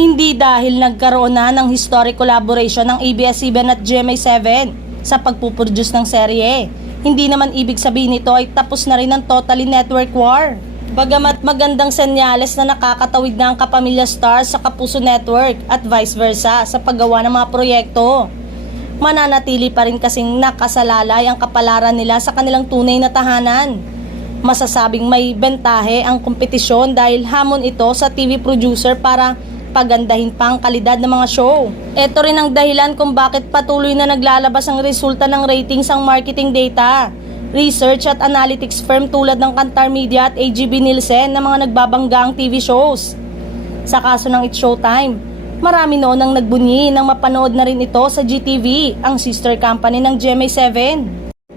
Hindi dahil nagkaroon na ng historic collaboration ng ABS-CBN at GMA7 sa pagpuproduce ng serye. Hindi naman ibig sabihin nito ay tapos na rin ang totally network war. Bagamat magandang senyales na nakakatawid na ang Kapamilya Stars sa Kapuso Network at vice versa sa paggawa ng mga proyekto, mananatili pa rin kasing nakasalalay ang kapalaran nila sa kanilang tunay na tahanan. Masasabing may bentahe ang kompetisyon dahil hamon ito sa TV producer para pagandahin pa ang kalidad ng mga show. Ito rin ang dahilan kung bakit patuloy na naglalabas ang resulta ng ratings ang marketing data, research at analytics firm tulad ng Kantar Media at AGB Nielsen na mga nagbabanggang TV shows. Sa kaso ng It's Showtime, marami noon ang nagbunyi nang mapanood na rin ito sa GTV, ang sister company ng GMA7.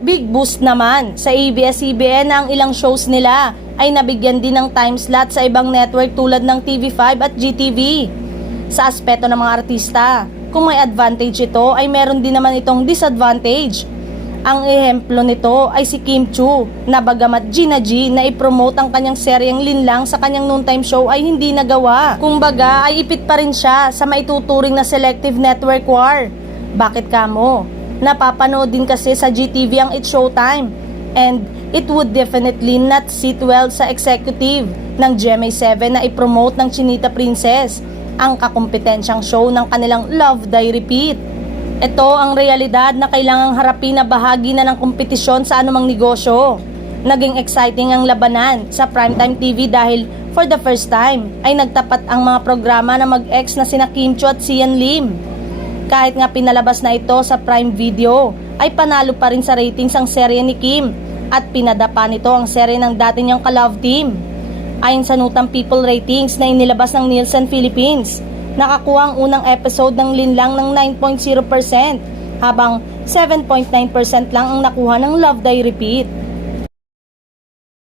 Big boost naman sa ABS-CBN na ang ilang shows nila ay nabigyan din ng time slot sa ibang network tulad ng TV5 at GTV. Sa aspeto ng mga artista, kung may advantage ito ay meron din naman itong disadvantage. Ang ehemplo nito ay si Kim Chu na bagamat Gina G na ipromote ang kanyang seryeng Linlang sa kanyang noontime show ay hindi nagawa. Kumbaga ay ipit pa rin siya sa maituturing na selective network war. Bakit kamo? Napapanood din kasi sa GTV ang It's Showtime and it would definitely not sit well sa executive ng GMA7 na ipromote ng Chinita Princess, ang kakompetensyang show ng kanilang Love Die Repeat. Ito ang realidad na kailangang harapin na bahagi na ng kompetisyon sa anumang negosyo. Naging exciting ang labanan sa Primetime TV dahil for the first time ay nagtapat ang mga programa na mag-ex na sina Kim Chiu at Sian Lim. Kahit nga pinalabas na ito sa Prime Video, ay panalo pa rin sa ratings ang serye ni Kim at pinadapa nito ang serye ng dati niyang ka-love team. Ayon sa Nutang People Ratings na inilabas ng Nielsen Philippines, nakakuha ang unang episode ng Linlang ng 9.0% habang 7.9% lang ang nakuha ng Love Die Repeat.